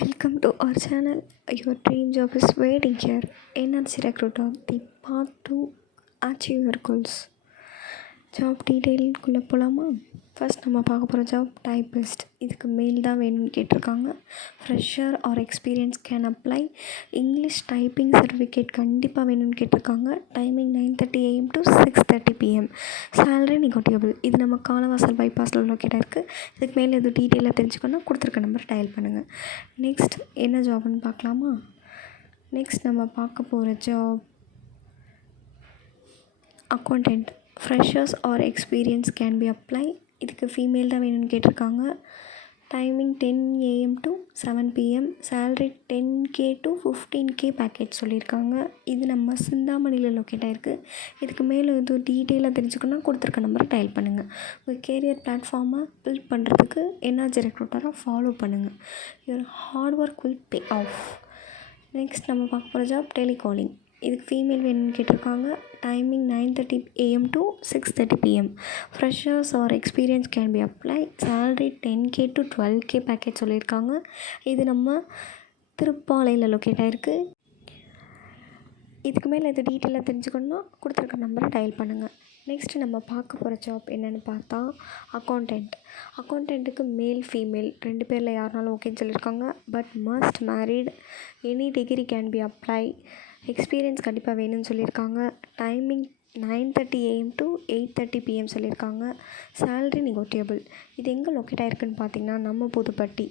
Welcome to our channel. Your dream job is waiting here. Energy Recruiter, the path to achieve your goals. Job டீட்டெயிலுக்குள்ளே போகலாமா? First நம்ம பார்க்க போகிற job typist. இதுக்கு mail தான் வேணும்னு கேட்டிருக்காங்க. Fresher or experience can apply. English typing certificate கண்டிப்பாக வேணும்னு கேட்டிருக்காங்க. Timing 9:30 AM to 6:30 PM. Salary negotiable. இது நம்ம காலவாசல் பைபாஸில் லொக்கேட்டாக இருக்குது. இதுக்கு மேலே எதுவும் டீட்டெயிலாக தெரிஞ்சுக்கணுன்னா கொடுத்துருக்க நம்பர் டயல் பண்ணுங்கள். நெக்ஸ்ட் என்ன ஜாப்னு பார்க்கலாமா? நெக்ஸ்ட் நம்ம பார்க்க போகிற job accountant. Freshers or experience can be apply. இதுக்கு ஃபீமேல் தான் வேணும்னு கேட்டிருக்காங்க. Timing 10 AM to 7 PM. Salary 10K to 15K package சொல்லியிருக்காங்க. இது நம்ம சிந்தாமணியில் லொக்கேட் ஆகிருக்கு. இதுக்கு மேலே எதுவும் டீட்டெயிலாக தெரிஞ்சுக்கணுன்னா கொடுத்துருக்க நம்பரை டயல் பண்ணுங்கள். உங்கள் கேரியர் பிளாட்ஃபார்மை பில்ட் பண்ணுறதுக்கு எனர்ஜி ரெக்ரூட்டராக ஃபாலோ பண்ணுங்கள். Your hard work will pay off. Next நம்ம பார்க்க போகிற ஜாப் டெலிகாலிங். இதுக்கு ஃபீமேல் வேணும்னு கேட்டிருக்காங்க. Timing 9:30 AM to 6:30 PM. Freshers or experience can be apply. Salary 10K to 12K package சொல்லியிருக்காங்க. இது நம்ம திருப்பாலையில் லொக்கேட் ஆகிருக்கு. இதுக்கு மேலே இது டீட்டெயிலாக தெரிஞ்சுக்கணுன்னா கொடுத்துருக்க நம்பரை டயல் பண்ணுங்கள். நெக்ஸ்ட்டு நம்ம பார்க்க போகிற ஜாப் என்னென்னு பார்த்தா அக்கௌண்டண்ட். அக்கௌண்டண்ட்டுக்கு மேல் ஃபீமேல் 2 பேரில் யாருனாலும் ஓகேன்னு சொல்லியிருக்காங்க. But must married. Any degree can be apply. Experience கண்டிப்பாக வேணும்னு சொல்லியிருக்காங்க. டைமிங் 9:30 AM to 8:30 PM சொல்லியிருக்காங்க. Salary negotiable. இது எங்கே லொக்கேட் ஆகிருக்குன்னு பார்த்தீங்கன்னா நம்ம புதுப்பட்டி.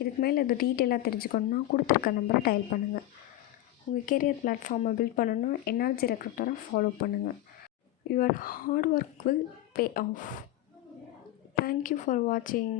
இதுக்கு மேலே இது டீட்டெயிலாக தெரிஞ்சுக்கணுன்னா கொடுத்துருக்க நம்பரை டயல் பண்ணுங்கள். உங்கள் கெரியர் பிளாட்ஃபார்மை பில்ட் பண்ணணுன்னா எனர்ஜி ரெக்ரூட்டராக ஃபாலோ பண்ணுங்கள். Your hard work will pay off. Thank you for வாட்சிங்.